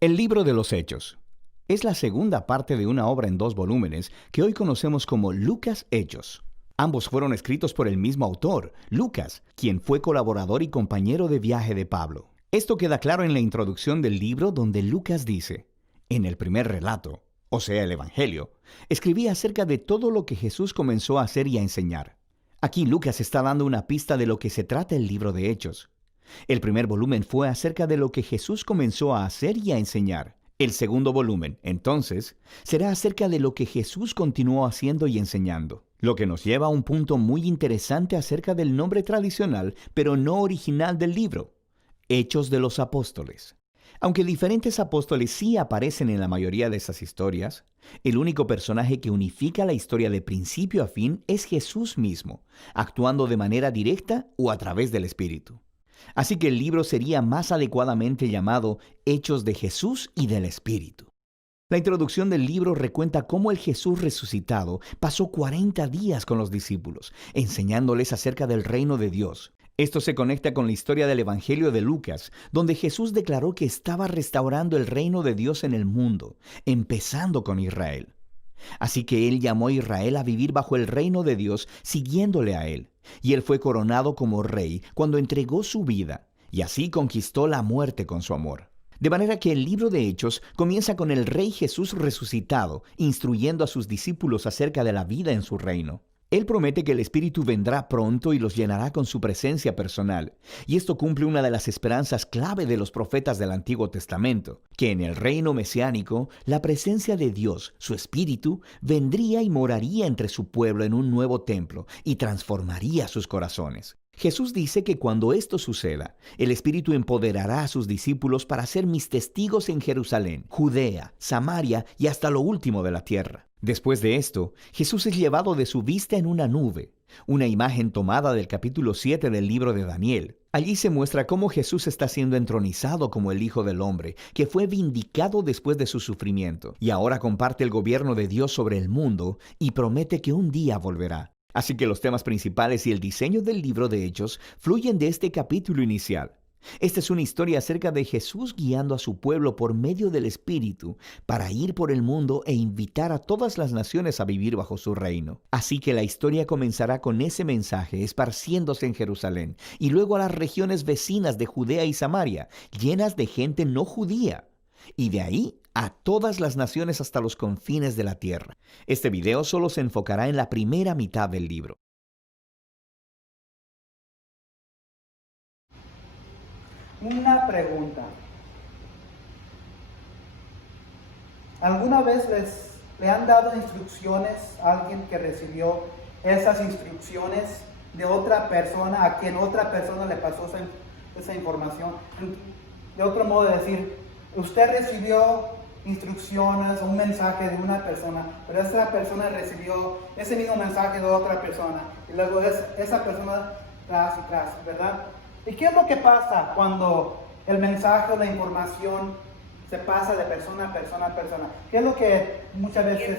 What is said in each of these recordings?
El libro de los Hechos es la segunda parte de una obra en 2 volúmenes que hoy conocemos como Lucas Hechos. Ambos fueron escritos por el mismo autor, Lucas, quien fue colaborador y compañero de viaje de Pablo. Esto queda claro en la introducción del libro, donde Lucas dice: en el primer relato, o sea, el Evangelio, escribí acerca de todo lo que Jesús comenzó a hacer y a enseñar. Aquí Lucas está dando una pista de lo que se trata el libro de Hechos. El primer volumen fue acerca de lo que Jesús comenzó a hacer y a enseñar. El segundo volumen, entonces, será acerca de lo que Jesús continuó haciendo y enseñando. Lo que nos lleva a un punto muy interesante acerca del nombre tradicional, pero no original del libro: Hechos de los Apóstoles. Aunque diferentes apóstoles sí aparecen en la mayoría de esas historias, el único personaje que unifica la historia de principio a fin es Jesús mismo, actuando de manera directa o a través del Espíritu. Así que el libro sería más adecuadamente llamado Hechos de Jesús y del Espíritu. La introducción del libro recuenta cómo el Jesús resucitado pasó 40 días con los discípulos, enseñándoles acerca del reino de Dios. Esto se conecta con la historia del Evangelio de Lucas, donde Jesús declaró que estaba restaurando el reino de Dios en el mundo, empezando con Israel. Así que él llamó a Israel a vivir bajo el reino de Dios, siguiéndole a él. Y él fue coronado como rey cuando entregó su vida, y así conquistó la muerte con su amor. De manera que el libro de Hechos comienza con el Rey Jesús resucitado, instruyendo a sus discípulos acerca de la vida en su reino. Él promete que el Espíritu vendrá pronto y los llenará con su presencia personal. Y esto cumple una de las esperanzas clave de los profetas del Antiguo Testamento, que en el reino mesiánico, la presencia de Dios, su Espíritu, vendría y moraría entre su pueblo en un nuevo templo y transformaría sus corazones. Jesús dice que cuando esto suceda, el Espíritu empoderará a sus discípulos para ser mis testigos en Jerusalén, Judea, Samaria y hasta lo último de la tierra. Después de esto, Jesús es llevado de su vista en una nube, una imagen tomada del capítulo 7 del libro de Daniel. Allí se muestra cómo Jesús está siendo entronizado como el Hijo del Hombre, que fue vindicado después de su sufrimiento, y ahora comparte el gobierno de Dios sobre el mundo y promete que un día volverá. Así que los temas principales y el diseño del libro de Hechos fluyen de este capítulo inicial. Esta es una historia acerca de Jesús guiando a su pueblo por medio del Espíritu para ir por el mundo e invitar a todas las naciones a vivir bajo su reino. Así que la historia comenzará con ese mensaje esparciéndose en Jerusalén y luego a las regiones vecinas de Judea y Samaria, llenas de gente no judía, y de ahí a todas las naciones hasta los confines de la tierra. Este video solo se enfocará en la primera mitad del libro. Una pregunta. ¿Alguna vez le han dado instrucciones a alguien que recibió esas instrucciones de otra persona, a quien otra persona le pasó esa información? De otro modo de decir, usted recibió instrucciones, un mensaje de una persona, pero esa persona recibió ese mismo mensaje de otra persona, y luego esa persona tras y tras, ¿verdad? ¿Y qué es lo que pasa cuando el mensaje o la información se pasa de persona a persona a persona? ¿Qué es lo que muchas veces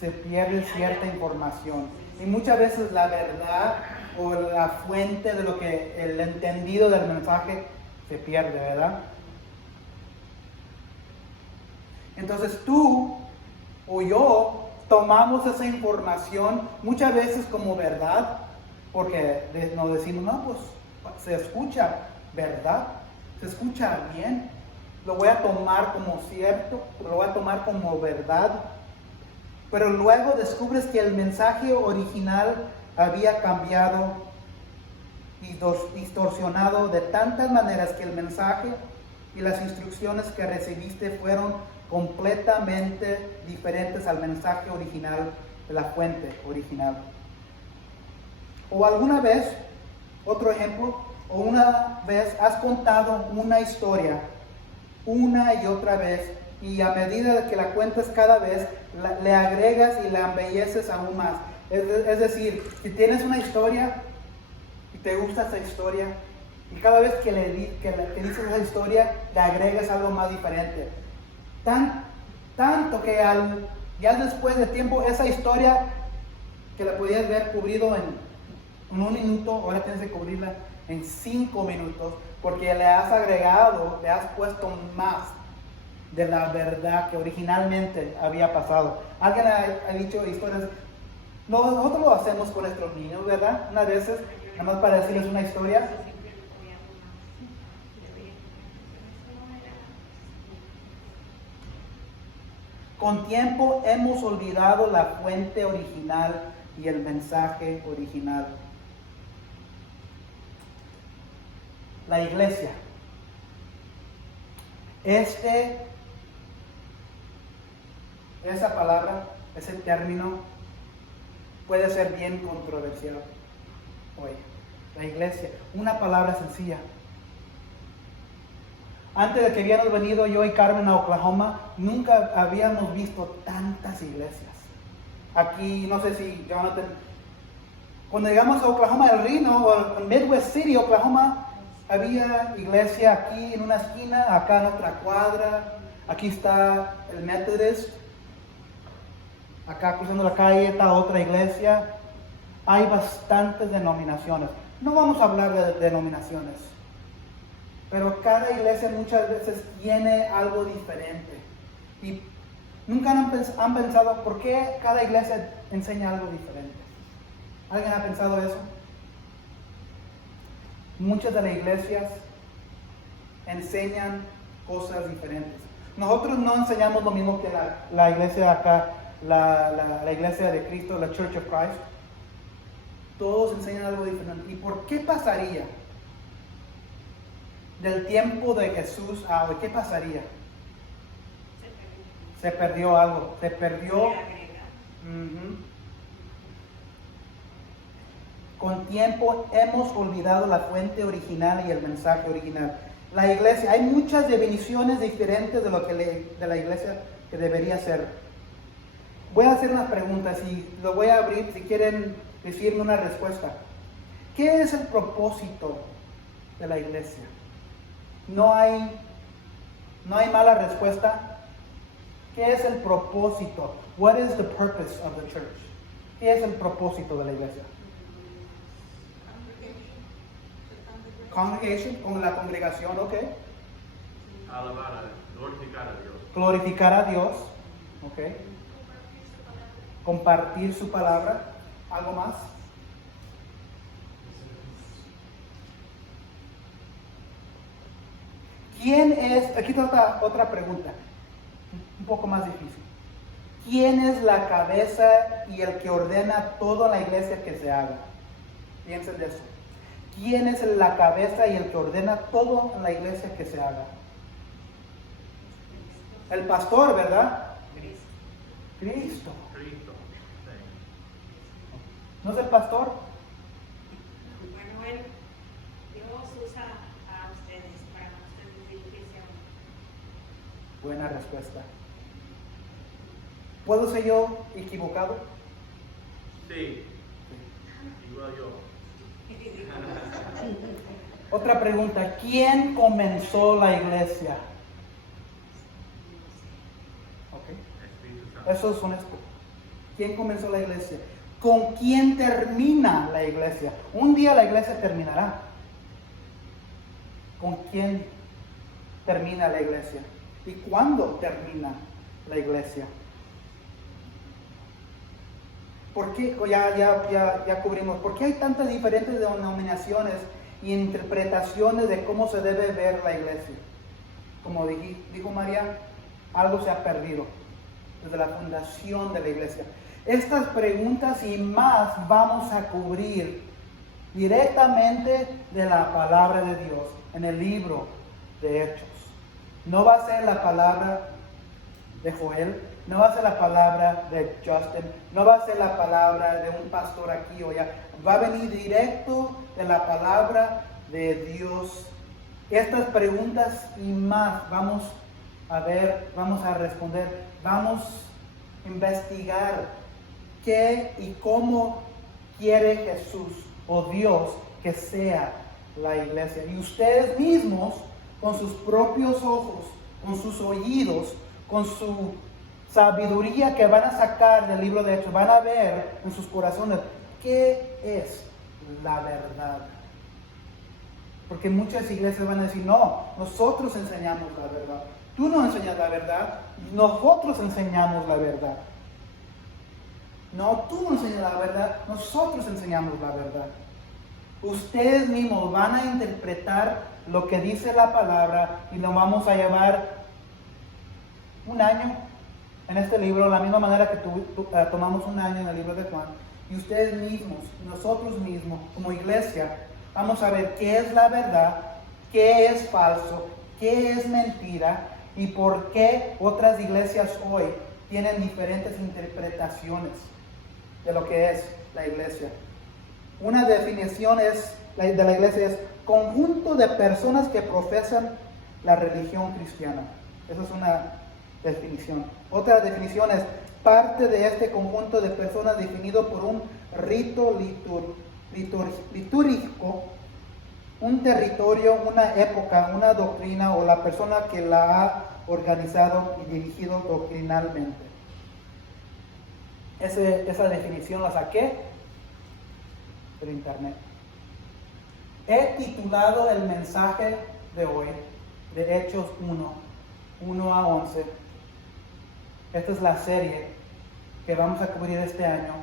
se pierde cierta información? Y muchas veces la verdad o la fuente de lo que el entendido del mensaje se pierde, ¿verdad? Entonces tú o yo tomamos esa información muchas veces como verdad, porque nos decimos, no, pues se escucha verdad, se escucha bien, lo voy a tomar como cierto, lo voy a tomar como verdad. Pero luego descubres que el mensaje original había cambiado y distorsionado de tantas maneras que el mensaje y las instrucciones que recibiste fueron completamente diferentes al mensaje original de la fuente original. O alguna vez, otro ejemplo, o una vez has contado una historia una y otra vez, y a medida que la cuentas cada vez, le agregas y la embelleces aún más. Es decir, si tienes una historia y te gusta esa historia, y cada vez que que dices esa historia, le agregas algo más diferente. Tanto que ya después de tiempo, esa historia que la podías ver cubrido en 1 minuto, ahora tienes que cubrirla en 5 minutos, porque le has agregado, le has puesto más de la verdad que originalmente había pasado. Alguien ha dicho historias, nosotros lo hacemos con nuestros niños, ¿verdad? Unas veces, nada más para decirles una historia. Con tiempo hemos olvidado la fuente original y el mensaje original. La iglesia. Esa palabra, ese término puede ser bien controversial hoy. La iglesia, una palabra sencilla. Antes de que habíamos venido yo y Carmen a Oklahoma, nunca habíamos visto tantas iglesias. Aquí, no sé si Jonathan, cuando llegamos a Oklahoma del Reno, o en Midwest City, Oklahoma, había iglesia aquí en una esquina, acá en otra cuadra, aquí está el Methodist, acá cruzando la calle está otra iglesia. Hay bastantes denominaciones. No vamos a hablar de denominaciones, pero cada iglesia muchas veces tiene algo diferente. Y nunca han pensado por qué cada iglesia enseña algo diferente. ¿Alguien ha pensado eso? Muchas de las iglesias enseñan cosas diferentes. Nosotros no enseñamos lo mismo que la iglesia de acá, la iglesia de Cristo, la Church of Christ. Todos enseñan algo diferente. ¿Y por qué pasaría? Del tiempo de Jesús a hoy, ¿qué pasaría? Se perdió algo, se perdió. Con tiempo hemos olvidado la fuente original y el mensaje original. La iglesia, hay muchas definiciones diferentes de lo que de la iglesia que debería ser. Voy a hacer unas preguntas y lo voy a abrir si quieren decirme una respuesta. ¿Qué es el propósito de la iglesia? No hay mala respuesta. ¿Qué es el propósito? What is the purpose of the church? ¿Qué es el propósito de la iglesia? Congregation, con la congregación, ok. Alabar, glorificar a Dios. Glorificar a Dios, ok. Compartir su palabra. ¿Algo más? ¿Quién es? Aquí está otra pregunta, un poco más difícil. ¿Quién es la cabeza y el que ordena toda la iglesia que se haga? Piensen de eso. ¿Quién es la cabeza y el que ordena todo en la iglesia que se haga? El pastor, ¿verdad? Cristo. Cristo. Sí. ¿No es el pastor? Bueno, Dios usa a ustedes para ustedes dirigirse a uno. Buena respuesta. ¿Puedo ser yo equivocado? Sí. Igual yo. Otra pregunta. ¿Quién comenzó la iglesia? Okay. Espíritu Santo. Eso es honesto. ¿Quién comenzó la iglesia? ¿Con quién termina la iglesia? Un día la iglesia terminará. ¿Con quién termina la iglesia? ¿Y cuándo termina la iglesia? ¿Por qué? Ya cubrimos. ¿Por qué hay tantas diferentes denominaciones y interpretaciones de cómo se debe ver la iglesia? Como dijo María, algo se ha perdido desde la fundación de la iglesia. Estas preguntas y más vamos a cubrir directamente de la palabra de Dios en el libro de Hechos. No va a ser la palabra de Joel, no va a ser la palabra de Justin, no va a ser la palabra de un pastor aquí o allá. Va a venir directo de la palabra de Dios. Estas preguntas y más vamos a ver, vamos a responder, vamos a investigar qué y cómo quiere Jesús o Dios que sea la iglesia. Y ustedes mismos, con sus propios ojos, con sus oídos, con su sabiduría que van a sacar del libro de Hechos, van a ver en sus corazones qué es la verdad. Porque muchas iglesias van a decir, no, nosotros enseñamos la verdad. Tú no enseñas la verdad, nosotros enseñamos la verdad. No, tú no enseñas la verdad, nosotros enseñamos la verdad. Ustedes mismos van a interpretar lo que dice la palabra y nos vamos a llevar un año en este libro, de la misma manera que tomamos un año en el libro de Juan. Y ustedes mismos, nosotros mismos, como iglesia, vamos a ver qué es la verdad, qué es falso, qué es mentira y por qué otras iglesias hoy tienen diferentes interpretaciones de lo que es la iglesia. Una definición de la iglesia es conjunto de personas que profesan la religión cristiana. Esa es una definición. Otra definición es parte de este conjunto de personas definido por un rito litúrgico, un territorio, una época, una doctrina o la persona que la ha organizado y dirigido doctrinalmente. Esa definición la saqué del internet. He titulado el mensaje de hoy, de Hechos 1 a 11. Esta es la serie que vamos a cubrir este año.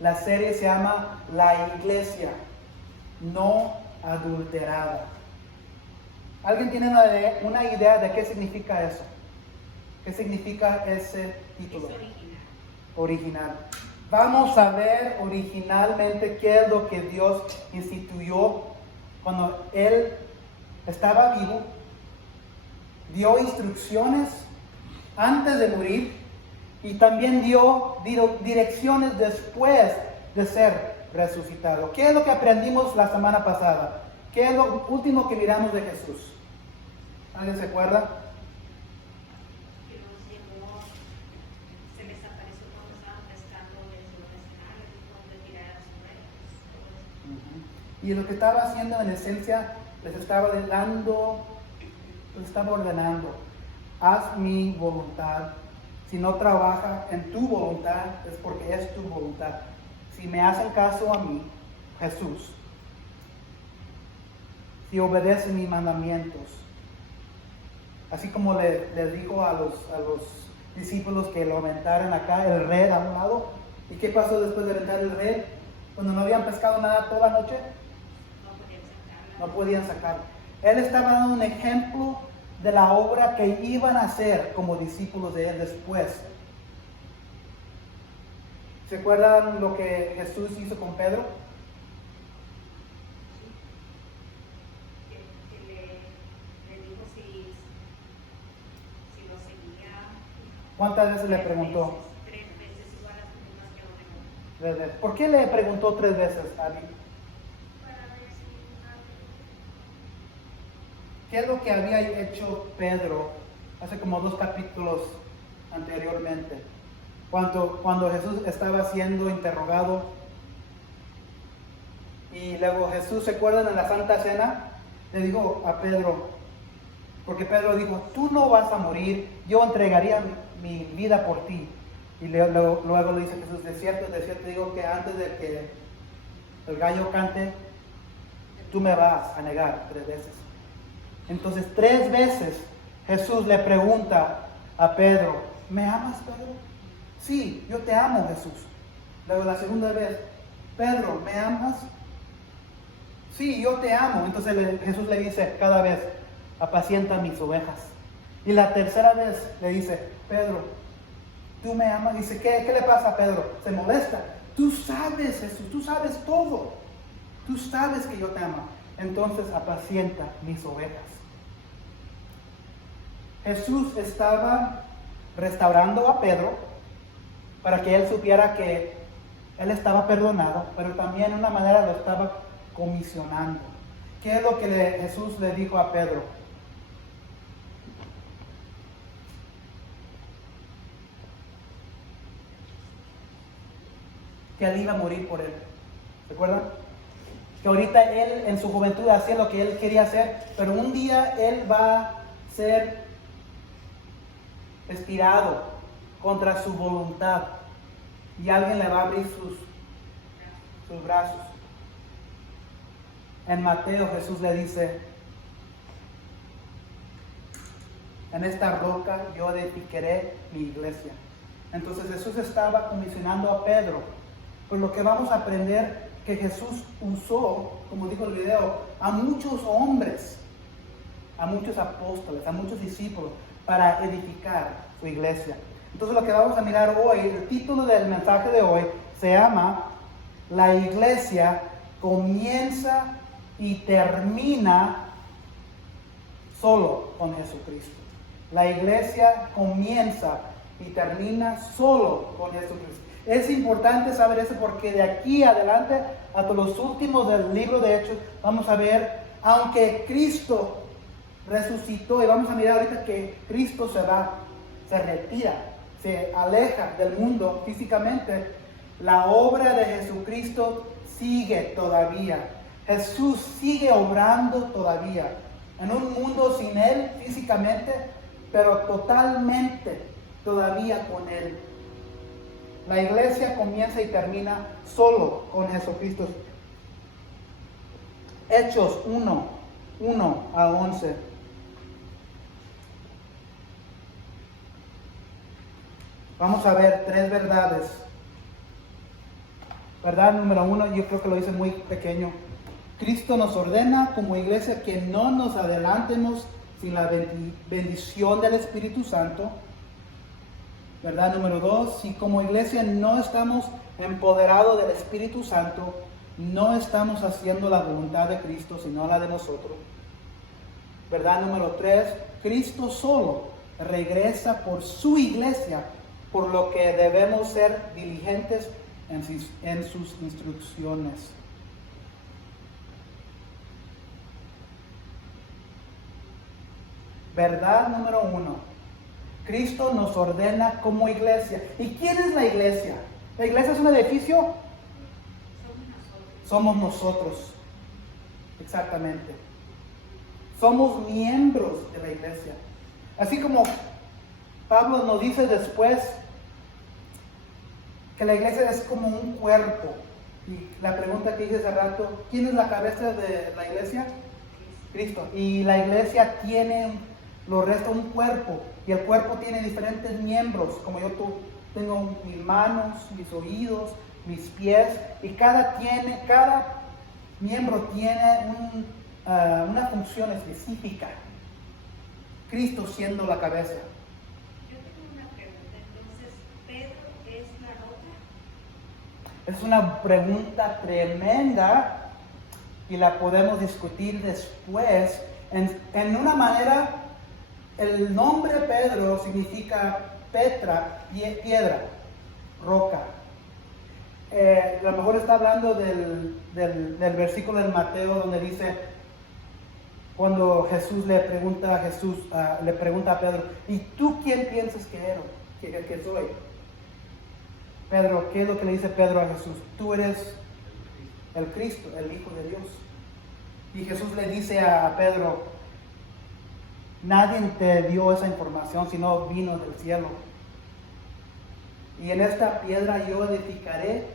La serie se llama La Iglesia No Adulterada. ¿Alguien tiene una idea de qué significa eso? ¿Qué significa ese título? Es original. Original. Vamos a ver originalmente qué es lo que Dios instituyó cuando Él estaba vivo. Dio instrucciones antes de morir y también dio direcciones después de ser resucitado. ¿Qué es lo que aprendimos la semana pasada? ¿Qué es lo último que miramos de Jesús? ¿Alguien se acuerda? Que nos llevó, se les apareció cuando estaban pescando en su escenario, donde tiraron sus redes. Y lo que estaba haciendo en esencia, les estaba ordenando, haz mi voluntad. Si no trabaja en tu voluntad, es porque es tu voluntad. Si me hacen caso a mí, Jesús, si obedecen mis mandamientos, así como le dijo a los discípulos que lo aventaran acá, el red a un lado. ¿Y qué pasó después de aventar el red? Cuando no habían pescado nada toda la noche, no podían sacarlo. Él estaba dando un ejemplo de la obra que iban a hacer como discípulos de Él después. ¿Se acuerdan lo que Jesús hizo con Pedro? Que le dijo si lo seguía. ¿Cuántas veces le preguntó? 3 veces, igual las mismas que lo dejó. 3 veces. ¿Por qué le preguntó 3 veces, Abby? Para ver si ¿Qué es lo que había hecho Pedro hace como 2 capítulos anteriormente? Cuando Jesús estaba siendo interrogado y luego Jesús, ¿se acuerdan en la Santa Cena? Le dijo a Pedro, porque Pedro dijo, tú no vas a morir, yo entregaría mi vida por ti. Y luego le dice Jesús, de cierto digo que antes de que el gallo cante, tú me vas a negar 3 veces. Entonces 3 veces Jesús le pregunta a Pedro, ¿me amas, Pedro? Sí, yo te amo, Jesús. Luego la segunda vez, Pedro, ¿me amas? Sí, yo te amo. Entonces Jesús le dice cada vez, apacienta mis ovejas. Y la tercera vez le dice, Pedro, ¿tú me amas? Dice, ¿qué le pasa a Pedro? Se molesta. Tú sabes, Jesús, tú sabes todo. Tú sabes que yo te amo. Entonces apacienta mis ovejas. Jesús estaba restaurando a Pedro para que él supiera que él estaba perdonado, pero también de una manera lo estaba comisionando. ¿Qué es lo que Jesús le dijo a Pedro? Que él iba a morir por él. ¿Se acuerdan? Que ahorita él en su juventud hacía lo que él quería hacer, pero un día él va a ser estirado contra su voluntad y alguien le va a abrir sus brazos. En Mateo Jesús le dice, en esta roca yo edificaré mi iglesia. Entonces Jesús estaba comisionando a Pedro. Pues lo que vamos a aprender que Jesús usó, como dijo el video, a muchos hombres, a muchos apóstoles, a muchos discípulos para edificar su iglesia. Entonces lo que vamos a mirar hoy, el título del mensaje de hoy se llama La iglesia comienza y termina solo con Jesucristo. La iglesia comienza y termina solo con Jesucristo. Es importante saber eso porque de aquí adelante hasta los últimos del libro de Hechos vamos a ver, aunque Cristo resucitó, y vamos a mirar ahorita que Cristo se va, se retira, se aleja del mundo físicamente, la obra de Jesucristo sigue todavía. Jesús sigue obrando todavía en un mundo sin Él físicamente, pero totalmente todavía con Él. La iglesia comienza y termina solo con Jesucristo. Hechos 1:1-11. Vamos a ver 3 verdades. Verdad número 1, yo creo que lo hice muy pequeño. Cristo nos ordena como iglesia que no nos adelantemos sin la bendición del Espíritu Santo. Verdad número 2, si como iglesia no estamos empoderados del Espíritu Santo, no estamos haciendo la voluntad de Cristo, sino la de nosotros. Verdad número 3, Cristo solo regresa por su iglesia, por lo que debemos ser diligentes en sus instrucciones. Verdad número 1. Cristo nos ordena como iglesia. ¿Y quién es la iglesia? ¿La iglesia es un edificio? Somos nosotros. Exactamente. Somos miembros de la iglesia. Así como Pablo nos dice después que la iglesia es como un cuerpo. Y la pregunta que hice hace rato, ¿quién es la cabeza de la iglesia? Cristo. Y la iglesia tiene los restos un cuerpo. Y el cuerpo tiene diferentes miembros, como yo tengo mis manos, mis oídos, mis pies, y cada miembro tiene una función específica. Cristo siendo la cabeza. Yo tengo una pregunta, entonces, ¿Pedro es la roca? Es una pregunta tremenda y la podemos discutir después. En una manera, el nombre Pedro significa Petra, piedra, roca. A lo mejor está hablando del versículo del Mateo donde dice, cuando Jesús le pregunta a Pedro, ¿y tú quién piensas que soy? Pedro, ¿qué es lo que le dice Pedro a Jesús? Tú eres el Cristo, el Hijo de Dios. Y Jesús le dice a Pedro, nadie te dio esa información, sino vino del cielo. Y en esta piedra yo edificaré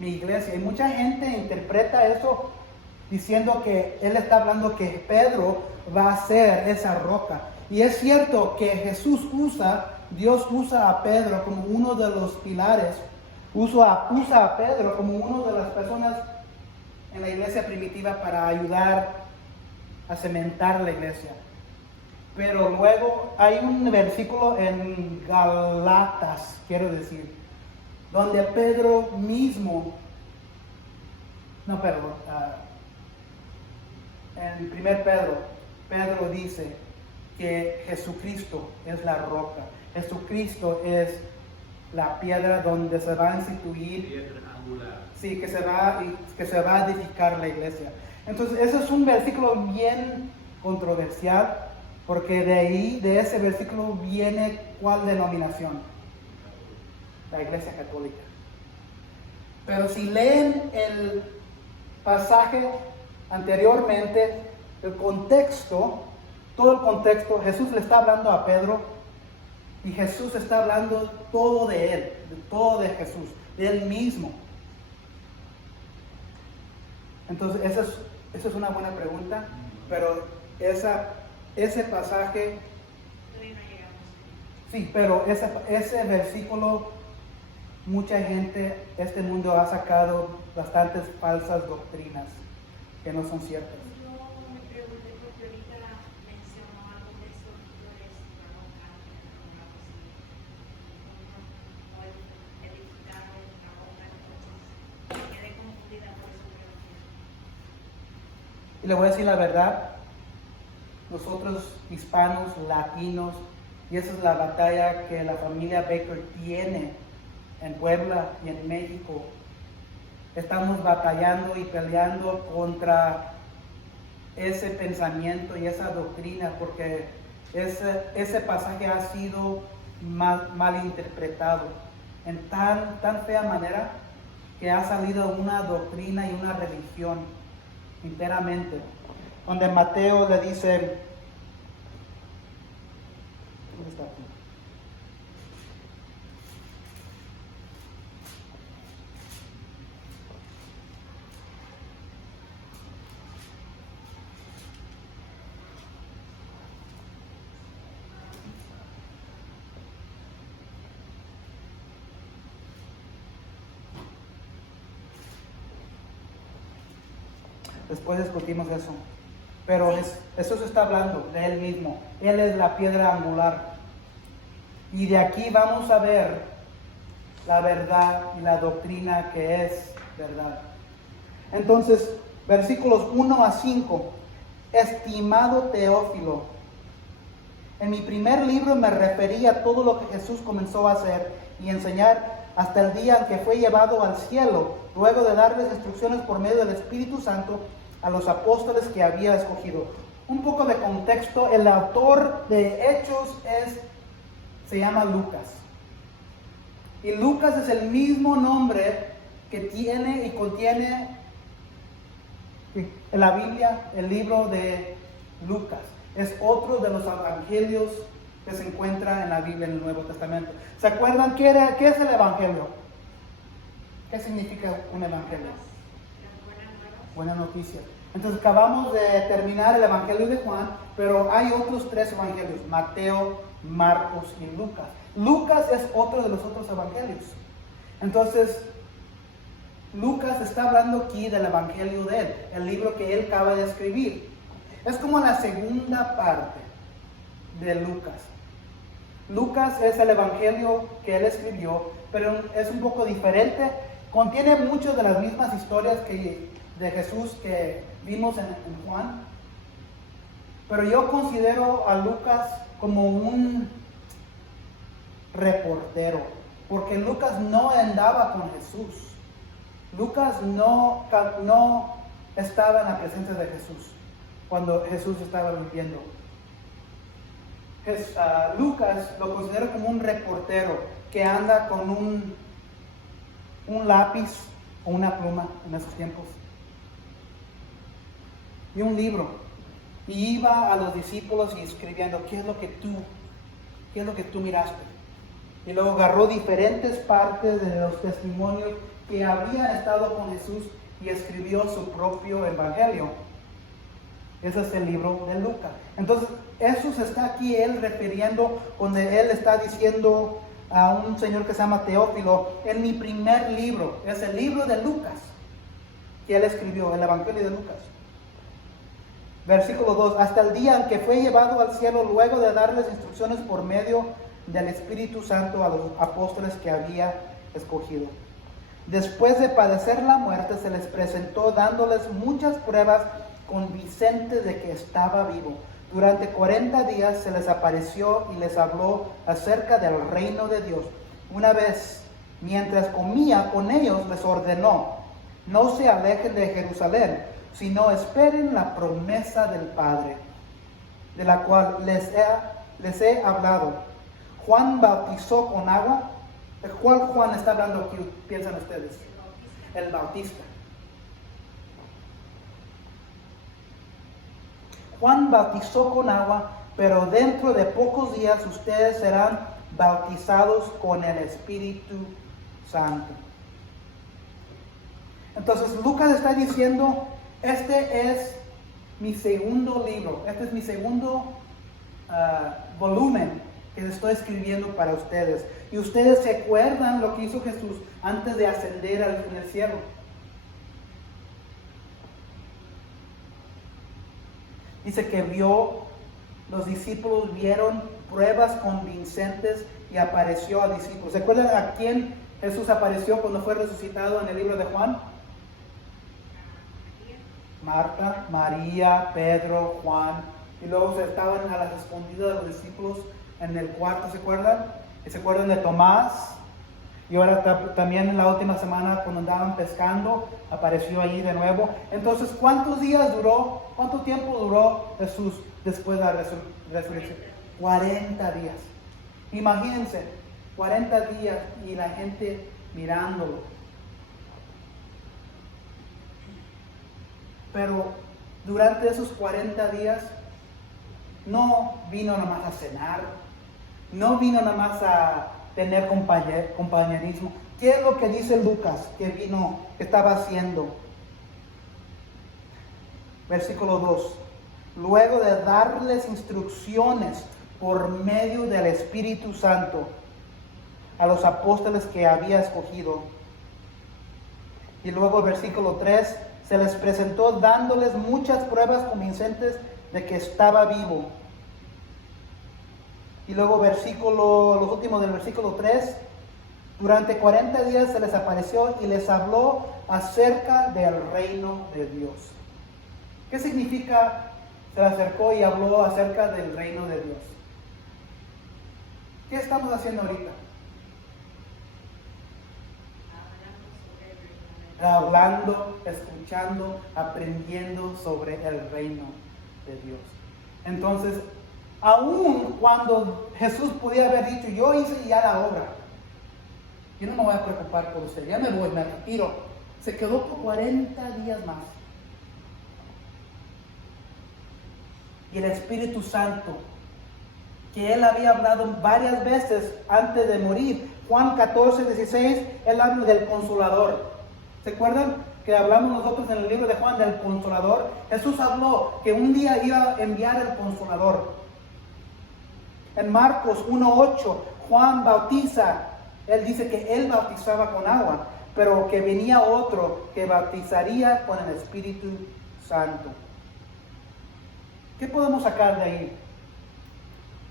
mi iglesia. Y mucha gente interpreta eso diciendo que él está hablando que Pedro va a ser esa roca. Y es cierto que Dios usa a Pedro como uno de los pilares, usa a Pedro como una de las personas en la iglesia primitiva para ayudar a cementar la iglesia. Pero luego hay un versículo en Galatas, quiero decir, donde Pedro mismo, en 1 Pedro dice que Jesucristo es la roca. Jesucristo es la piedra donde se va a instituir, Piedra angular. sí, que se va a edificar la iglesia. Entonces, ese es un versículo bien controversial, porque de ese versículo viene ¿cuál denominación? La Iglesia Católica. Pero si leen el pasaje anteriormente, todo el contexto, Jesús le está hablando a Pedro y Jesús está hablando todo de él, todo de Jesús, de él mismo. Entonces, esa es una buena pregunta, pero ese pasaje, Todavía no llegamos. sí, pero ese versículo, mucha gente, este mundo ha sacado bastantes falsas doctrinas que no son ciertas. Yo me pregunté porque ahorita mencionó algo de estructuras para un cambio, algo así. O edificar una obra, entonces me quedé confundida por eso pregunté. Y le voy a decir la verdad, nosotros hispanos, latinos, y esa es la batalla que la familia Baker tiene en Puebla y en México. Estamos batallando y peleando contra ese pensamiento y esa doctrina, porque ese pasaje ha sido mal interpretado en tan fea manera que ha salido una doctrina y una religión enteramente, donde Mateo le dice, ¿dónde está aquí? Después discutimos eso. Pero eso se está hablando de Él mismo. Él es la piedra angular. Y de aquí vamos a ver la verdad y la doctrina que es verdad. Entonces, versículos 1 a 5. Estimado Teófilo, en mi primer libro me referí a todo lo que Jesús comenzó a hacer y enseñar hasta el día en que fue llevado al cielo, luego de darles instrucciones por medio del Espíritu Santo a los apóstoles que había escogido. Un poco de contexto, el autor de Hechos se llama Lucas. Y Lucas es el mismo nombre que tiene y contiene en la Biblia el libro de Lucas. Es otro de los evangelios que se encuentra en la Biblia en el Nuevo Testamento. ¿Se acuerdan qué es el evangelio? ¿Qué significa un evangelio? Buena noticia. Entonces acabamos de terminar el evangelio de Juan, pero hay otros 3 evangelios: Mateo, Marcos y Lucas. Lucas es otro de los otros evangelios. Entonces, Lucas está hablando aquí del evangelio de él, el libro que él acaba de escribir. Es como la segunda parte de Lucas. Lucas es el evangelio que él escribió, pero es un poco diferente. Contiene muchas de las mismas historias de Jesús que vimos en Juan. Pero yo considero a Lucas como un reportero, porque Lucas no andaba con Jesús. Lucas no estaba en la presencia de Jesús cuando Jesús estaba viviendo. Lucas lo considero como un reportero que anda con un lápiz o una pluma en esos tiempos y un libro, y iba a los discípulos y escribiendo qué es lo que tú miraste, y luego agarró diferentes partes de los testimonios que habían estado con Jesús y escribió su propio evangelio. Ese es el libro de Lucas. Entonces, eso se está aquí él refiriendo donde él está diciendo a un señor que se llama Teófilo, en mi primer libro, es el libro de Lucas que él escribió, el evangelio de Lucas. Versículo 2, hasta el día en que fue llevado al cielo luego de darles instrucciones por medio del Espíritu Santo a los apóstoles que había escogido. Después de padecer la muerte, se les presentó dándoles muchas pruebas convincentes de que estaba vivo. Durante 40 días se les apareció y les habló acerca del reino de Dios. Una vez, mientras comía con ellos, les ordenó: no se alejen de Jerusalén, sino esperen la promesa del Padre, de la cual les he hablado. Juan bautizó con agua. ¿De cuál Juan está hablando aquí, piensan ustedes? El Bautista. Juan bautizó con agua, pero dentro de pocos días ustedes serán bautizados con el Espíritu Santo. Entonces Lucas está diciendo, este es mi segundo libro, este es mi segundo volumen que estoy escribiendo para ustedes. Y ustedes se acuerdan lo que hizo Jesús antes de ascender en el cielo. Dice que los discípulos vieron pruebas convincentes y apareció a discípulos. ¿Se acuerdan a quién Jesús apareció cuando fue resucitado en el libro de Juan? Marta, María, Pedro, Juan. Y luego se estaban a las escondidas de los discípulos en el cuarto, ¿se acuerdan? ¿Y se acuerdan de Tomás? Y ahora también en la última semana cuando andaban pescando, apareció allí de nuevo. Entonces, ¿cuánto tiempo duró Jesús después de la resurrección? 40 días. Imagínense, 40 días y la gente mirándolo. Pero durante esos 40 días no vino nada más a cenar, no vino nada más a tener compañerismo. ¿Qué es lo que dice Lucas que estaba haciendo? Versículo 2. Luego de darles instrucciones por medio del Espíritu Santo a los apóstoles que había escogido. Y luego versículo 3, se les presentó dándoles muchas pruebas convincentes de que estaba vivo. Y luego los últimos del versículo 3, durante 40 días se les apareció y les habló acerca del reino de Dios. ¿Qué significa se le acercó y habló acerca del reino de Dios? ¿Qué estamos haciendo ahorita? Hablando, escuchando, aprendiendo sobre el reino de Dios. Entonces, aún cuando Jesús podía haber dicho, yo hice ya la obra, yo no me voy a preocupar por usted, ya me voy, me retiro, se quedó por 40 días más. Y el Espíritu Santo, que él había hablado varias veces antes de morir, Juan 14:16, él habla del Consolador. ¿Se acuerdan que hablamos nosotros en el libro de Juan del Consolador? Jesús habló que un día iba a enviar el Consolador. En Marcos 1:8, Juan bautiza, él dice que él bautizaba con agua, pero que venía otro que bautizaría con el Espíritu Santo. ¿Qué podemos sacar de ahí?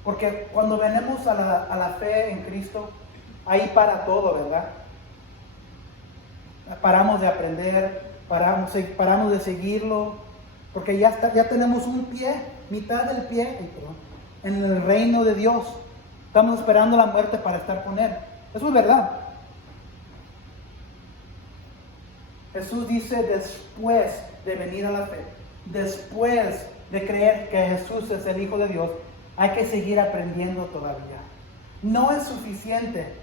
Porque cuando venimos a la fe en Cristo, ahí para todo, ¿verdad? Paramos de aprender, paramos de seguirlo, porque ya tenemos un pie, mitad del pie, en el reino de Dios. Estamos esperando la muerte para estar con Él. Eso es verdad. Jesús dice después de venir a la fe, después de creer que Jesús es el Hijo de Dios, hay que seguir aprendiendo todavía. No es suficiente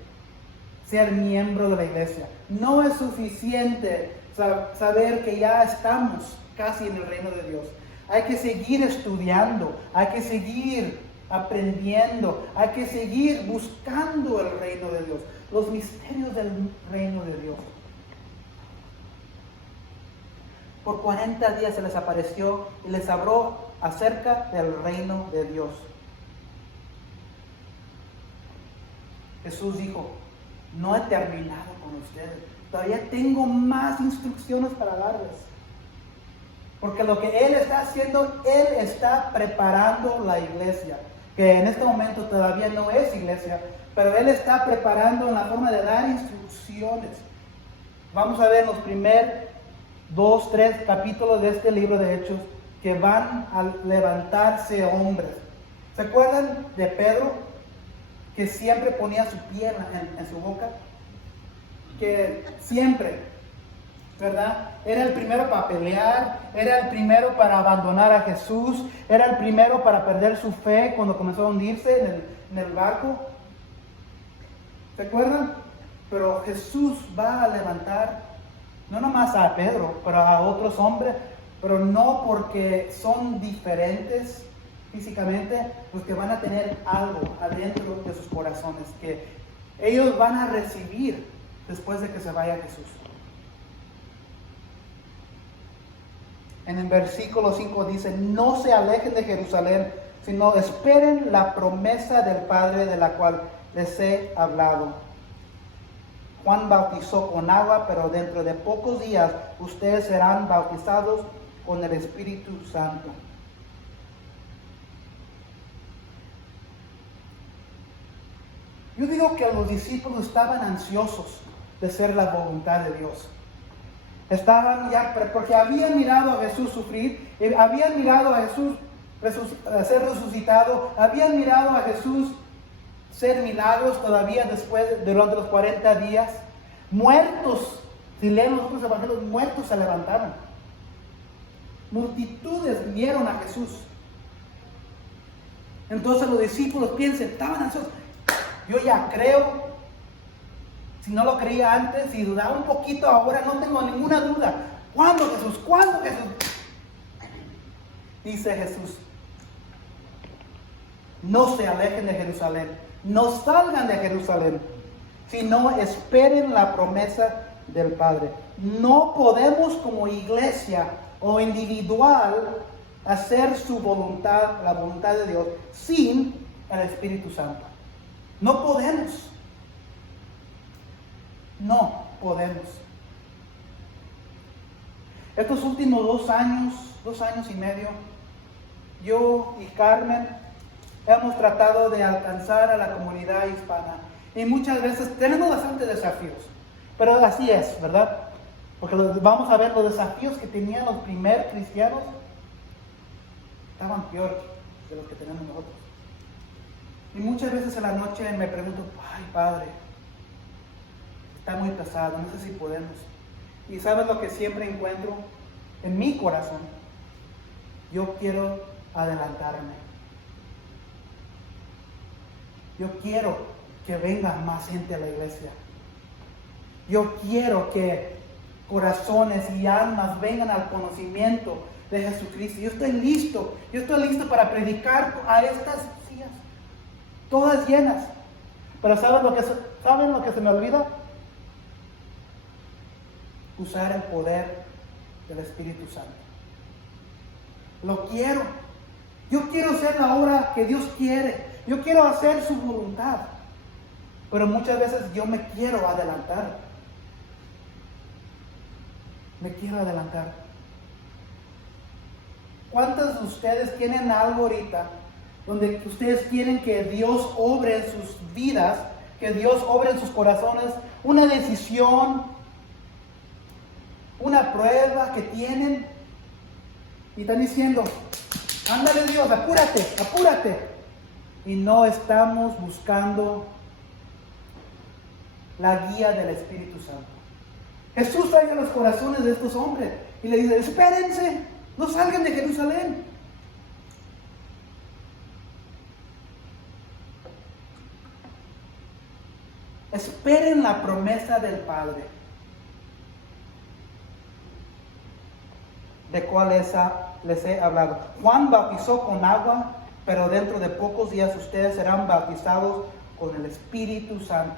ser miembro de la iglesia. No es suficiente saber que ya estamos casi en el reino de Dios. Hay que seguir estudiando, hay que seguir aprendiendo, hay que seguir buscando el reino de Dios, los misterios del reino de Dios. Por 40 días se les apareció y les habló acerca del reino de Dios. Jesús dijo, no he terminado con ustedes, todavía tengo más instrucciones para darles. Porque lo que Él está haciendo, Él está preparando la iglesia, que en este momento todavía no es iglesia, pero Él está preparando en la forma de dar instrucciones. Vamos a ver los primeros 2-3 capítulos de este libro de Hechos, que van a levantarse hombres. ¿Se acuerdan de Pedro? Que siempre ponía su pie en su boca, que siempre, ¿verdad? Era el primero para pelear, era el primero para abandonar a Jesús, era el primero para perder su fe cuando comenzó a hundirse en el barco. ¿Se acuerdan? Pero Jesús va a levantar, no nomás a Pedro, pero a otros hombres, pero no porque son diferentes físicamente, pues que van a tener algo adentro de sus corazones que ellos van a recibir después de que se vaya Jesús. En el versículo 5 dice, no se alejen de Jerusalén, sino esperen la promesa del Padre de la cual les he hablado. Juan bautizó con agua, pero dentro de pocos días ustedes serán bautizados con el Espíritu Santo. Yo digo que los discípulos estaban ansiosos de hacer la voluntad de Dios. Estaban ya, porque habían mirado a Jesús sufrir, habían mirado a Jesús ser resucitado, habían mirado a Jesús ser milagros todavía después, durante los 40 días. Muertos, si leen los otros evangelios, muertos se levantaron. Multitudes vieron a Jesús. Entonces los discípulos piensan, estaban ansiosos. Yo ya creo. Si no lo creía antes y dudaba un poquito, ahora no tengo ninguna duda. ¿Cuándo, Jesús? ¿Cuándo, Jesús? Dice Jesús, no se alejen de Jerusalén, no salgan de Jerusalén, sino esperen la promesa del Padre. No podemos como iglesia o individual hacer su voluntad, la voluntad de Dios, sin el Espíritu Santo. No podemos. No podemos. Estos últimos 2 años y medio, yo y Carmen hemos tratado de alcanzar a la comunidad hispana. Y muchas veces tenemos bastantes desafíos. Pero así es, ¿verdad? Porque vamos a ver los desafíos que tenían los primeros cristianos. Estaban peor de los que tenemos nosotros. Y muchas veces en la noche me pregunto, ay Padre, está muy pesado, no sé si podemos. Y ¿sabes lo que siempre encuentro en mi corazón? Yo quiero adelantarme. Yo quiero que venga más gente a la iglesia. Yo quiero que corazones y almas vengan al conocimiento de Jesucristo. Yo estoy listo para predicar a estas sillas, todas llenas. Pero ¿saben lo que se me olvida? Usar el poder del Espíritu Santo. Lo quiero. Yo quiero hacer la obra que Dios quiere. Yo quiero hacer su voluntad. Pero muchas veces yo me quiero adelantar. Me quiero adelantar. ¿Cuántos de ustedes tienen algo ahorita donde ustedes quieren que Dios obre en sus vidas, que Dios obre en sus corazones, una decisión, una prueba que tienen, y están diciendo, ándale Dios, apúrate, apúrate, y no estamos buscando la guía del Espíritu Santo? Jesús trae a los corazones de estos hombres y le dice, espérense, no salgan de Jerusalén. Esperen la promesa del Padre, de cual les he hablado. Juan bautizó con agua, pero dentro de pocos días ustedes serán bautizados con el Espíritu Santo.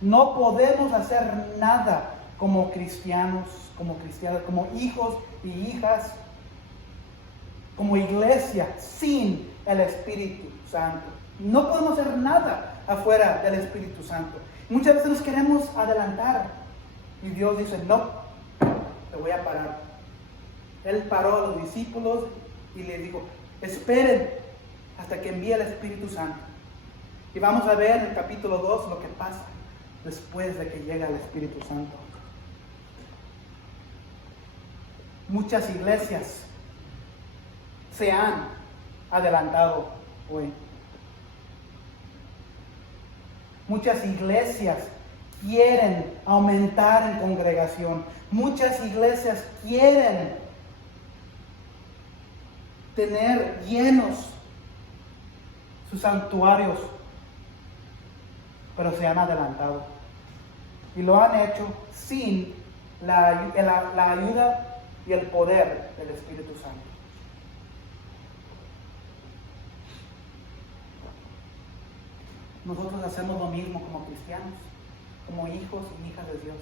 No podemos hacer nada como cristianos, como hijos y hijas, como iglesia, sin el Espíritu Santo. No podemos hacer nada afuera del Espíritu Santo. Muchas veces nos queremos adelantar y Dios dice, no, te voy a parar. Él paró a los discípulos y les dijo, esperen hasta que envíe el Espíritu Santo. Y vamos a ver en el capítulo 2 lo que pasa después de que llega el Espíritu Santo. Muchas iglesias se han adelantado hoy. Muchas iglesias quieren aumentar en congregación. Muchas iglesias quieren tener llenos sus santuarios, pero se han adelantado. Y lo han hecho sin la ayuda y el poder del Espíritu Santo. Nosotros hacemos lo mismo como cristianos, como hijos y hijas de Dios.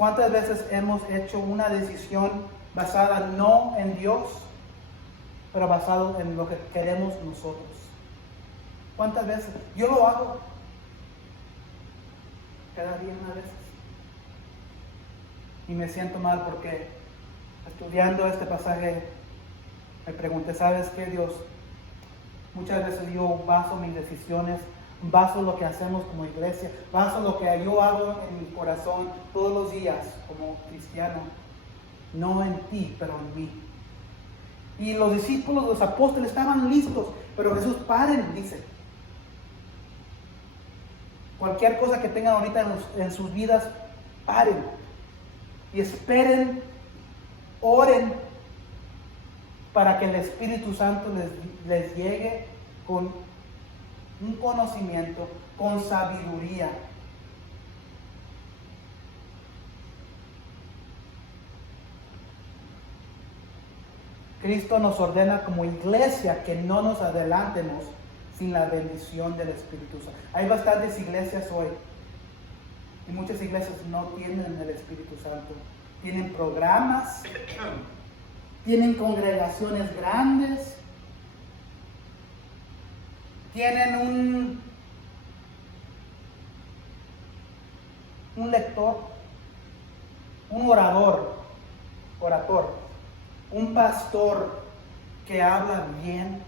¿Cuántas veces hemos hecho una decisión basada no en Dios, pero basado en lo que queremos nosotros? ¿Cuántas veces? Yo lo hago cada día una vez. Y me siento mal porque estudiando este pasaje me pregunté, ¿sabes qué, Dios? Muchas veces yo baso mis decisiones, baso lo que hacemos como iglesia, baso lo que yo hago en mi corazón todos los días como cristiano, no en ti, pero en mí. Y los discípulos, los apóstoles estaban listos, pero Jesús, paren, dice. Cualquier cosa que tengan ahorita en sus vidas, paren y esperen, oren para que el Espíritu Santo les llegue con un conocimiento, con sabiduría. Cristo nos ordena como iglesia que no nos adelantemos sin la bendición del Espíritu Santo. Hay bastantes iglesias hoy y muchas iglesias no tienen el Espíritu Santo. Tienen programas, tienen congregaciones grandes, tienen un lector, un orator, un pastor que habla bien.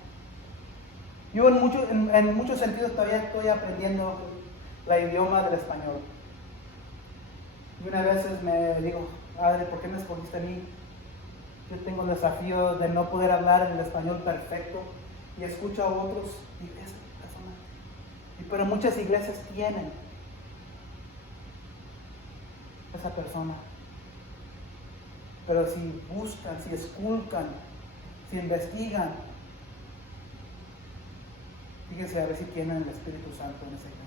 Yo en muchos sentidos todavía estoy aprendiendo el idioma del español. Y una vez me digo, Padre, ¿por qué me escogiste a mí? Yo tengo el desafío de no poder hablar el español perfecto y escucho a otros y esa persona. Pero muchas iglesias tienen esa persona. Pero si buscan, si esculcan, si investigan, fíjense a ver si tienen el Espíritu Santo en esa iglesia.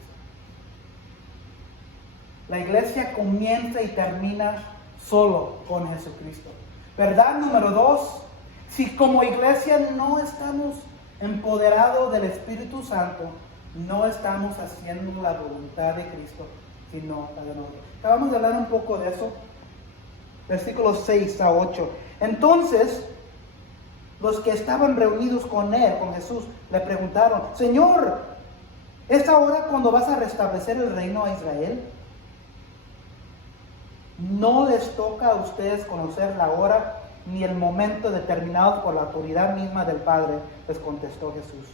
La iglesia comienza y termina solo con Jesucristo. Verdad número 2, si como iglesia no estamos empoderados del Espíritu Santo, no estamos haciendo la voluntad de Cristo, sino la de nosotros. Acabamos de hablar un poco de eso. Versículos 6 a 8. Entonces, los que estaban reunidos con él, con Jesús, le preguntaron, Señor, ¿es ahora cuando vas a restablecer el reino a Israel? No les toca a ustedes conocer la hora ni el momento determinados por la autoridad misma del Padre, les contestó Jesús.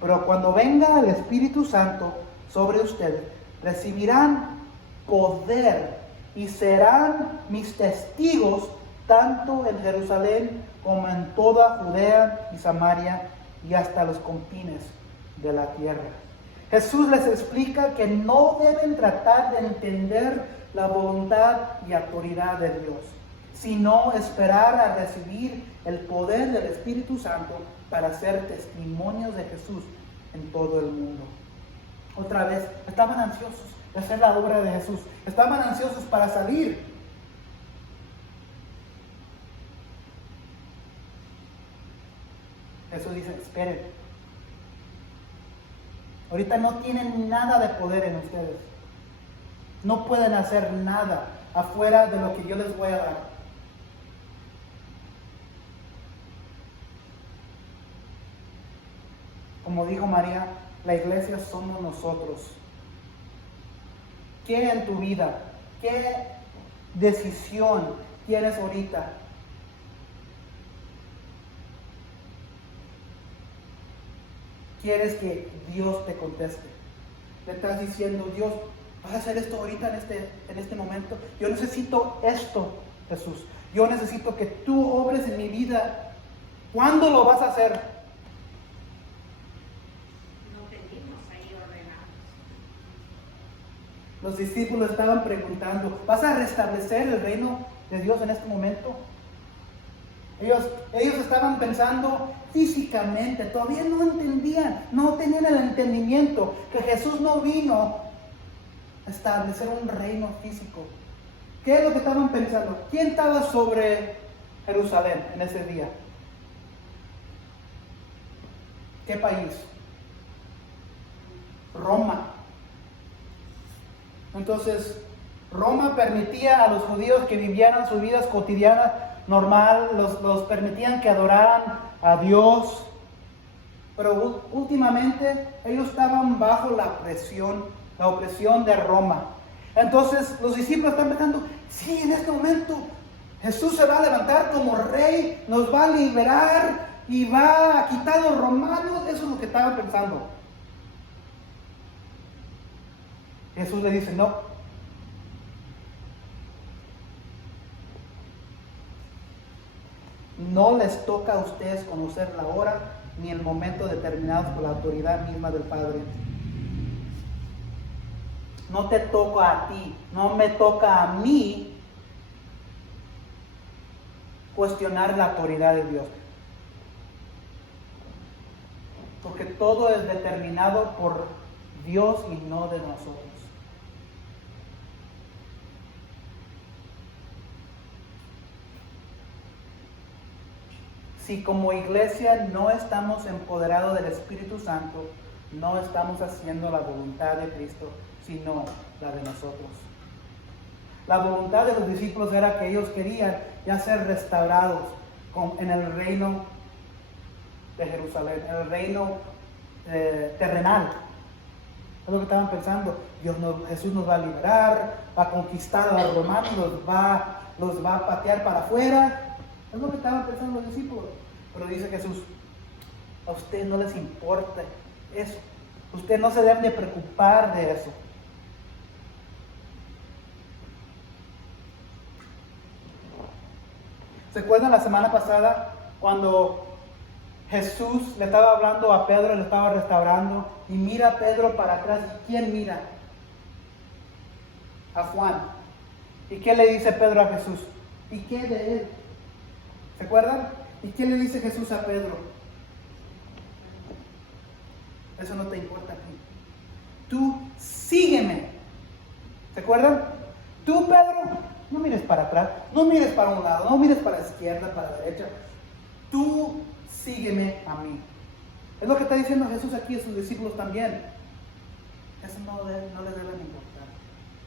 Pero cuando venga el Espíritu Santo sobre ustedes, recibirán poder y serán mis testigos tanto en Jerusalén como en toda Judea y Samaria y hasta los confines de la tierra. Jesús les explica que no deben tratar de entender la voluntad y autoridad de Dios, sino esperar a recibir el poder del Espíritu Santo para ser testimonios de Jesús en todo el mundo. Otra vez, estaban ansiosos de hacer la obra de Jesús. Estaban ansiosos para salir. Jesús dice, esperen. Ahorita no tienen nada de poder en ustedes. No pueden hacer nada afuera de lo que yo les voy a dar. Como dijo María, la iglesia somos nosotros. ¿Qué en tu vida, qué decisión tienes ahorita? ¿Quieres que Dios te conteste? Le estás diciendo, Dios, ¿vas a hacer esto ahorita en este momento? Yo necesito esto, Jesús. Yo necesito que tú obres en mi vida. ¿Cuándo lo vas a hacer? No pedimos ahí ordenados. Los discípulos estaban preguntando, ¿vas a restablecer el reino de Dios en este momento? Ellos estaban pensando físicamente, todavía no entendían, no tenían el entendimiento que Jesús no vino a establecer un reino físico. ¿Qué es lo que estaban pensando? ¿Quién estaba sobre Jerusalén en ese día? ¿Qué país? Roma. Entonces, Roma permitía a los judíos que vivieran sus vidas cotidianas normal, los permitían que adoraran a Dios. Pero últimamente ellos estaban bajo la opresión de Roma. Entonces los discípulos están pensando, sí, en este momento Jesús se va a levantar como rey, nos va a liberar y va a quitar a los romanos. Eso es lo que estaban pensando. Jesús le dice, no. No les toca a ustedes conocer la hora ni el momento determinados por la autoridad misma del Padre. No te toca a ti, no me toca a mí cuestionar la autoridad de Dios. Porque todo es determinado por Dios y no de nosotros. Si como iglesia no estamos empoderados del Espíritu Santo, no estamos haciendo la voluntad de Cristo, sino la de nosotros. La voluntad de los discípulos era que ellos querían ya ser restaurados en el reino de Jerusalén, en el reino terrenal. Es lo que estaban pensando. Jesús nos va a liberar, va a conquistar a los romanos, los va a patear para afuera. Es lo que estaban pensando los discípulos. Pero dice Jesús, a ustedes no les importa eso. Ustedes no se deben de preocupar de eso. ¿Se acuerdan la semana pasada cuando Jesús le estaba hablando a Pedro, le estaba restaurando y mira a Pedro para atrás? ¿Y quién mira? A Juan. ¿Y qué le dice Pedro a Jesús? ¿Y qué de él? ¿Se acuerdan? ¿Y qué le dice Jesús a Pedro? Eso no te importa a ti. Tú sígueme. ¿Se acuerdan? Tú, Pedro, no mires para atrás, no mires para un lado, no mires para la izquierda, para la derecha. Tú sígueme a mí. Es lo que está diciendo Jesús aquí a sus discípulos también. Eso no les debe importar.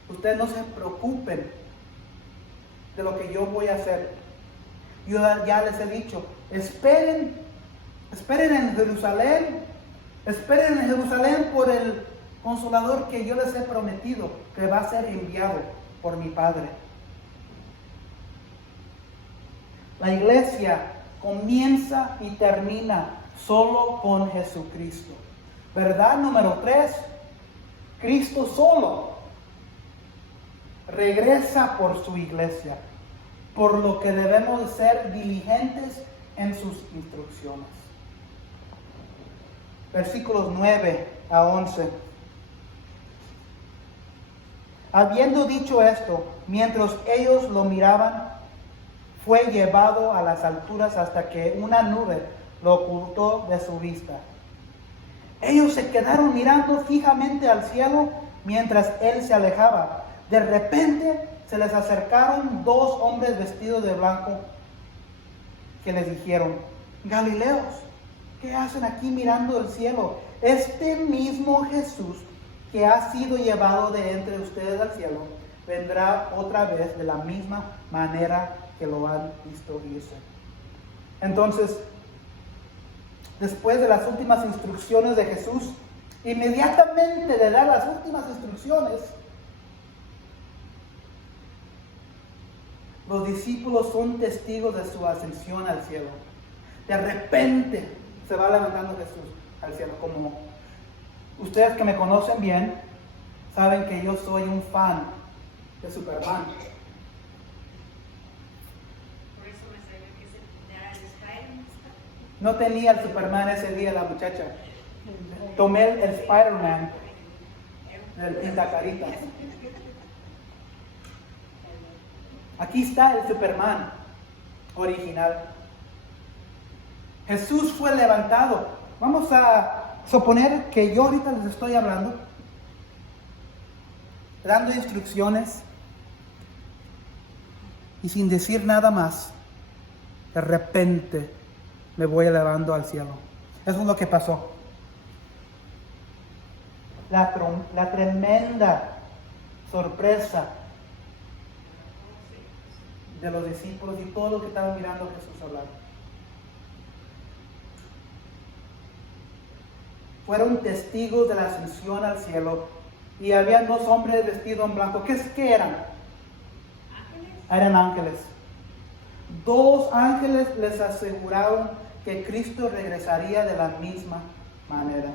Ustedes no se preocupen de lo que yo voy a hacer. Yo ya les he dicho, esperen en Jerusalén, por el Consolador que yo les he prometido, que va a ser enviado por mi Padre. La iglesia comienza y termina solo con Jesucristo. Verdad número 3, Cristo solo regresa por su iglesia, por lo que debemos ser diligentes en sus instrucciones. Versículos 9 a 11. Habiendo dicho esto, mientras ellos lo miraban, fue llevado a las alturas hasta que una nube lo ocultó de su vista. Ellos se quedaron mirando fijamente al cielo mientras él se alejaba. De repente se les acercaron 2 hombres vestidos de blanco que les dijeron: Galileos, ¿qué hacen aquí mirando el cielo? Este mismo Jesús que ha sido llevado de entre ustedes al cielo, vendrá otra vez de la misma manera que lo han visto irse. Entonces, después de las últimas instrucciones de Jesús, inmediatamente de dar las últimas instrucciones, los discípulos son testigos de su ascensión al cielo. De repente se va levantando Jesús al cielo. Como ustedes que me conocen bien, saben que yo soy un fan de Superman. Por eso me salió que era el Spider-Man. No tenía el Superman ese día la muchacha. Tomé el Spider-Man, el pintacaritas. Aquí está el Superman original. Jesús fue levantado. Vamos a suponer que yo ahorita les estoy hablando, dando instrucciones, y sin decir nada más, de repente me voy elevando al cielo. Eso es lo que pasó. La tremenda sorpresa de los discípulos y todos los que estaban mirando a Jesús hablar. Fueron testigos de la ascensión al cielo y había dos hombres vestidos en blanco. ¿Qué eran? Ángeles. Eran ángeles. Dos ángeles les aseguraron que Cristo regresaría de la misma manera.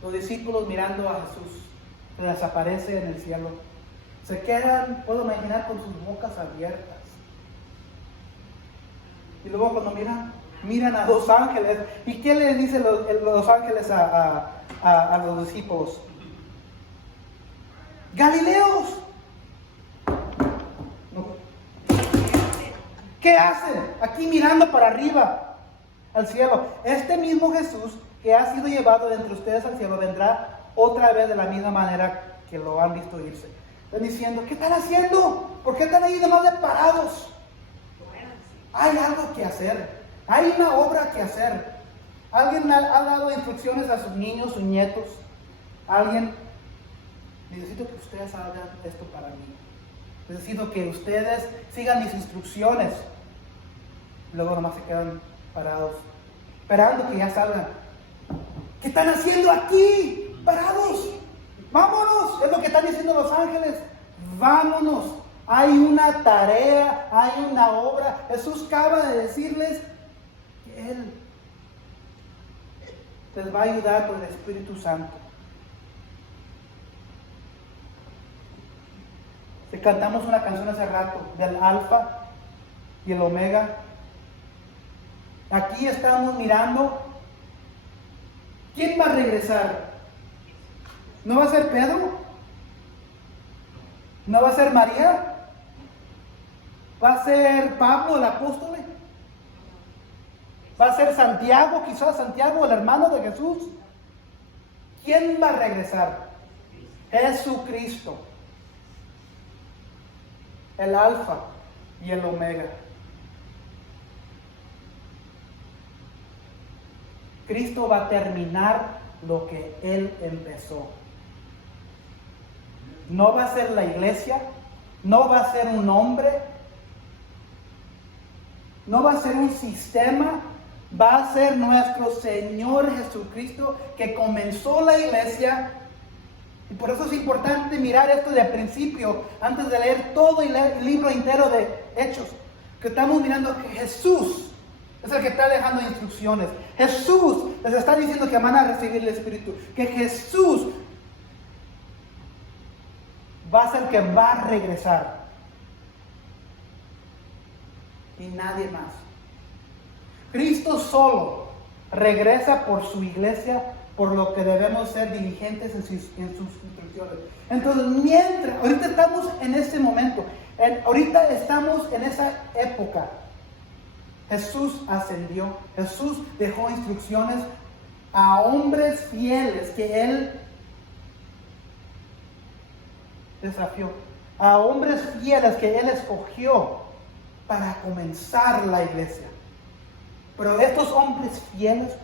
Los discípulos mirando a Jesús, que desaparece en el cielo, se quedan, puedo imaginar, con sus bocas abiertas. Y luego cuando miran a dos ángeles. ¿Y qué le dicen los ángeles a los discípulos? ¡Galileos! ¿Qué hacen? Aquí mirando para arriba, al cielo. Este mismo Jesús que ha sido llevado de entre ustedes al cielo vendrá otra vez de la misma manera que lo han visto irse. Están diciendo, ¿qué están haciendo? ¿Por qué están ahí nomás de parados? Hay algo que hacer. Hay una obra que hacer. Alguien ha dado instrucciones a sus niños, sus nietos. Alguien, necesito que ustedes hagan esto para mí. Necesito que ustedes sigan mis instrucciones. Luego nomás se quedan parados, esperando que ya salgan. ¿Qué están haciendo aquí? Parados. Vámonos. Es lo que están diciendo los ángeles. Vámonos. Hay una tarea, hay una obra. Jesús acaba de decirles que Él les va a ayudar con el Espíritu Santo. Te cantamos una canción hace rato del Alfa y el Omega. Aquí estamos mirando. ¿Quién va a regresar? ¿No va a ser Pedro? ¿No va a ser María? ¿Va a ser Pablo el apóstol? ¿Va a ser Santiago, quizás Santiago, el hermano de Jesús? ¿Quién va a regresar? Jesucristo, el Alfa y el Omega. Cristo va a terminar lo que Él empezó. No va a ser la iglesia, no va a ser un hombre, no va a ser un sistema, va a ser nuestro Señor Jesucristo que comenzó la iglesia. Y por eso es importante mirar esto de principio, antes de leer todo el libro entero de Hechos, que estamos mirando que Jesús es el que está dejando instrucciones. Jesús les está diciendo que van a recibir el Espíritu, que Jesús va a ser el que va a regresar. Y nadie más. Cristo solo regresa por su iglesia, por lo que debemos ser diligentes en sus instrucciones. Entonces, ahorita estamos en este momento, ahorita estamos en esa época. Jesús ascendió, Jesús dejó instrucciones a hombres fieles que Él desafió, a hombres fieles que Él escogió para comenzar la iglesia. Pero estos hombres fieles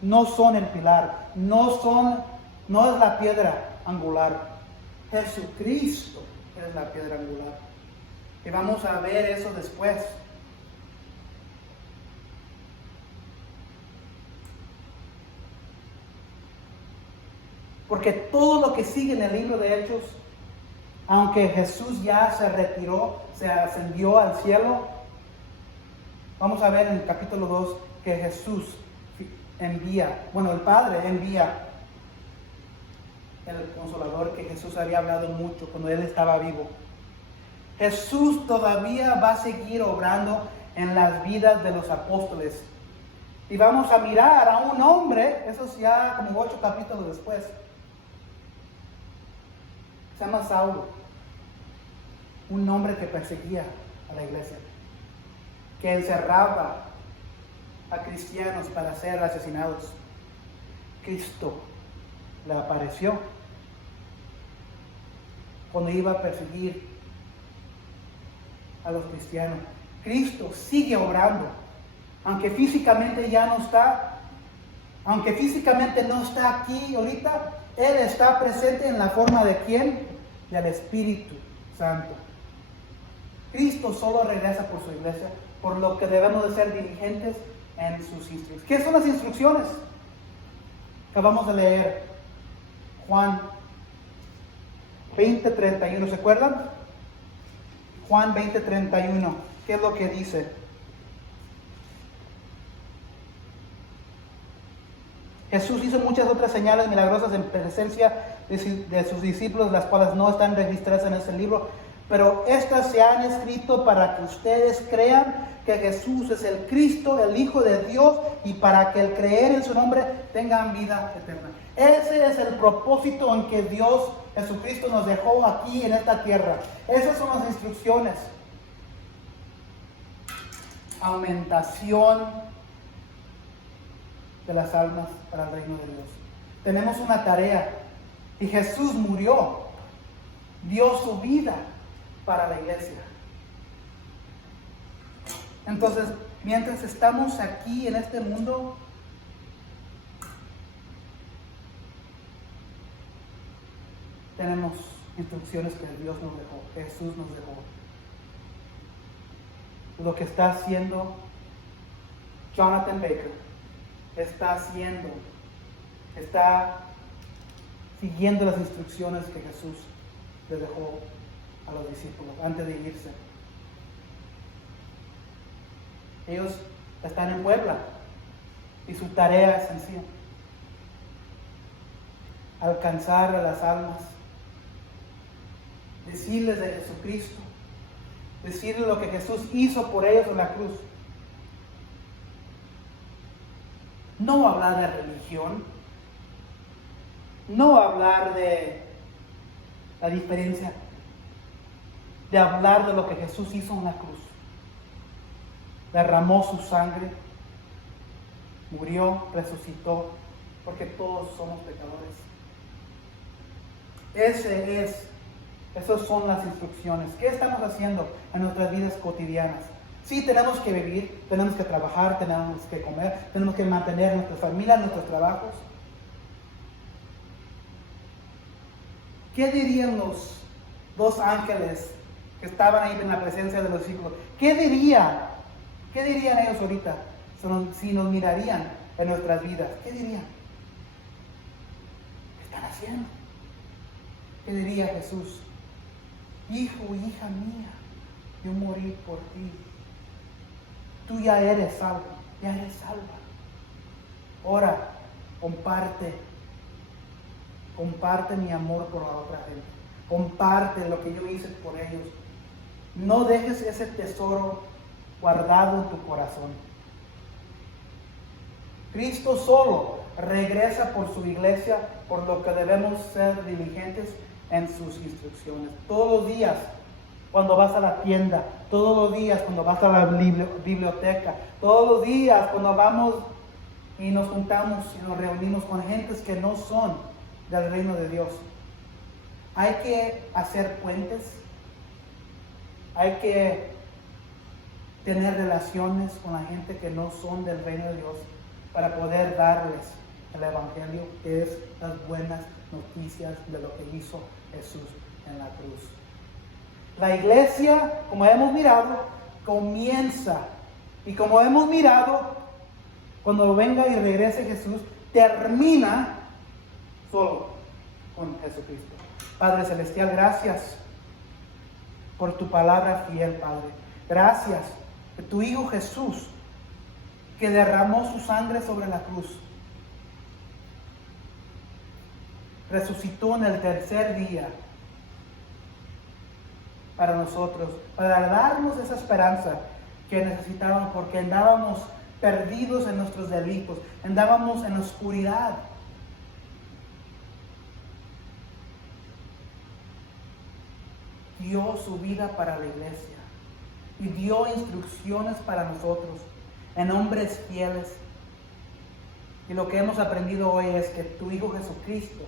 no son el pilar, no es la piedra angular. Jesucristo es la piedra angular. Y vamos a ver eso después. Porque todo lo que sigue en el libro de Hechos, aunque Jesús ya se retiró, se ascendió al cielo, vamos a ver en el capítulo 2 que Jesús el Padre envía el Consolador, que Jesús había hablado mucho cuando Él estaba vivo. Jesús todavía va a seguir obrando en las vidas de los apóstoles. Y vamos a mirar a un hombre, eso es ya como 8 capítulos después. Se llama Saulo, un hombre que perseguía a la iglesia, que encerraba a cristianos para ser asesinados. Cristo le apareció cuando iba a perseguir a los cristianos. Cristo sigue obrando, aunque físicamente ya no está. Aunque físicamente no está aquí ahorita, Él está presente en la forma de ¿quién? Del Espíritu Santo. Cristo solo regresa por su iglesia, por lo que debemos de ser diligentes en sus instrucciones. ¿Qué son las instrucciones? Acabamos de leer Juan 20:31, ¿se acuerdan? Juan 20:31, ¿qué es lo que dice? Jesús hizo muchas otras señales milagrosas en presencia de sus discípulos, las cuales no están registradas en ese libro, pero estas se han escrito para que ustedes crean que Jesús es el Cristo, el Hijo de Dios, y para que al creer en su nombre tengan vida eterna. Ese es el propósito en que Dios, Jesucristo, nos dejó aquí en esta tierra. Esas son las instrucciones. Aumentación de las almas para el reino de Dios. Tenemos una tarea, y Jesús murió, dio su vida para la iglesia. Entonces, mientras estamos aquí en este mundo, tenemos instrucciones que Dios nos dejó, Jesús nos dejó. Lo que está haciendo Jonathan Baker, está siguiendo las instrucciones que Jesús le dejó a los discípulos antes de irse. Ellos están en Puebla y su tarea es sencilla: alcanzar a las almas, decirles de Jesucristo, decirles lo que Jesús hizo por ellos en la cruz. No hablar de religión, no hablar de la diferencia, de hablar de lo que Jesús hizo en la cruz. Derramó su sangre, murió, resucitó, porque todos somos pecadores. Esas son las instrucciones. ¿Qué estamos haciendo en nuestras vidas cotidianas? Sí, tenemos que vivir, tenemos que trabajar, tenemos que comer, tenemos que mantener nuestras familias, nuestros trabajos. ¿Qué dirían los dos ángeles que estaban ahí en la presencia de los discípulos? ¿Qué dirían ellos ahorita si nos mirarían en nuestras vidas? ¿Qué dirían? ¿Qué están haciendo? ¿Qué diría Jesús? Hijo, hija mía, yo morí por ti. Tú ya eres salvo, ya eres salva. Ahora, comparte mi amor por la otra gente. Comparte lo que yo hice por ellos. No dejes ese tesoro guardado en tu corazón. Cristo solo regresa por su iglesia, por lo que debemos ser diligentes en sus instrucciones. Todos los días, cuando vas a la tienda, todos los días cuando vas a la biblioteca, todos los días cuando vamos y nos juntamos y nos reunimos con gentes que no son del reino de Dios. Hay que hacer puentes, hay que tener relaciones con la gente que no son del reino de Dios para poder darles el evangelio, que es las buenas noticias de lo que hizo Jesús en la cruz. La iglesia, como hemos mirado, comienza, y como hemos mirado, cuando venga y regrese Jesús, termina solo con Jesucristo. Padre Celestial, gracias por tu palabra fiel, Padre. Gracias por tu Hijo Jesús, que derramó su sangre sobre la cruz. Resucitó en el tercer día para nosotros, para darnos esa esperanza que necesitábamos, porque andábamos perdidos en nuestros delitos, andábamos en la oscuridad. Dio su vida para la iglesia y dio instrucciones para nosotros en hombres fieles. Y lo que hemos aprendido hoy es que tu Hijo Jesucristo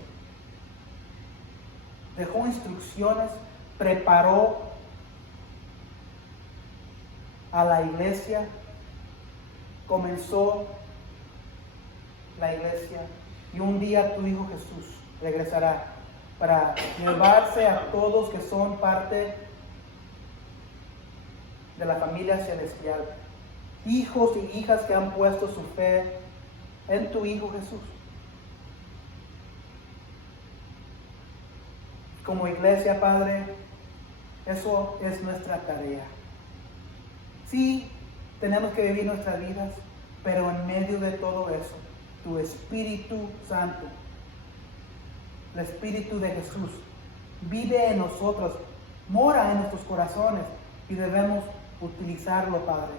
dejó instrucciones, preparó a la iglesia, comenzó la iglesia, y un día tu Hijo Jesús regresará para llevarse a todos que son parte de la familia celestial, hijos y hijas que han puesto su fe en tu Hijo Jesús. Como iglesia, Padre, eso es nuestra tarea. Sí, tenemos que vivir nuestras vidas, pero en medio de todo eso, tu Espíritu Santo, el Espíritu de Jesús, vive en nosotros, mora en nuestros corazones y debemos utilizarlo, Padre.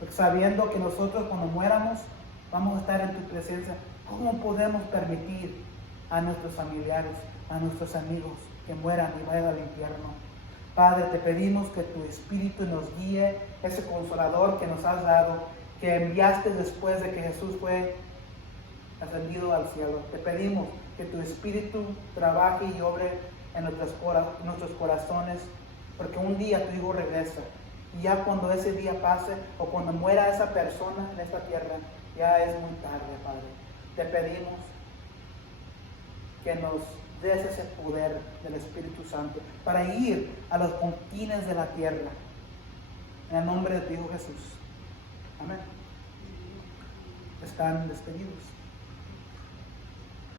Porque sabiendo que nosotros cuando muéramos vamos a estar en tu presencia, ¿cómo podemos permitir a nuestros familiares, a nuestros amigos que mueran y vayan al infierno? Padre, te pedimos que tu Espíritu nos guíe, ese consolador que nos has dado, que enviaste después de que Jesús fue ascendido al cielo. Te pedimos que tu Espíritu trabaje y obre en nuestros corazones, porque un día tu Hijo regresa. Y ya cuando ese día pase o cuando muera esa persona en esta tierra, ya es muy tarde, Padre. Te pedimos que nos des ese poder del Espíritu Santo para ir a los confines de la tierra. En el nombre de tu Hijo Jesús. Amén. Están despedidos.